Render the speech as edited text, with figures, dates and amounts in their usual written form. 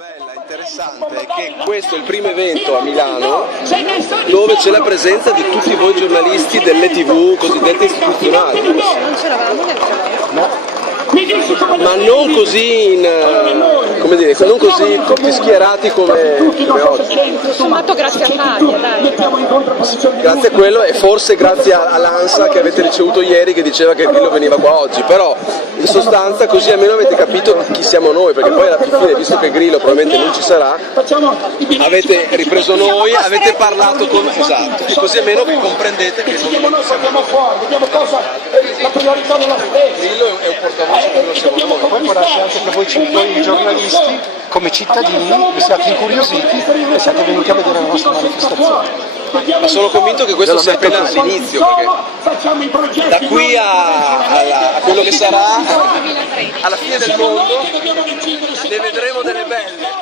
bella, interessante è che questo è il primo evento a Milano dove c'è la presenza di tutti voi giornalisti delle TV cosiddette istituzionali. Non c'eravamo nel Ma non così come dire, non così tutti schierati come oggi. sommato grazie a Fabio, dai. Grazie a quello e forse grazie all'ANSA che avete ricevuto ieri che diceva che Grillo veniva qua oggi, però in sostanza così almeno avete capito chi siamo noi, perché poi alla fine, visto che Grillo probabilmente non ci sarà, avete ripreso noi, avete parlato con esatto, e così almeno vi comprendete che non siamo Grillo è un portavoce che non siamo noi. Poi può darsi anche che voi giornalisti, come cittadini, vi siate incuriositi e siate venuti a vedere la nostra manifestazione. Ma sono convinto che questo sia appena l'inizio, perché da qui a quello che sarà alla fine del mondo ne vedremo delle belle.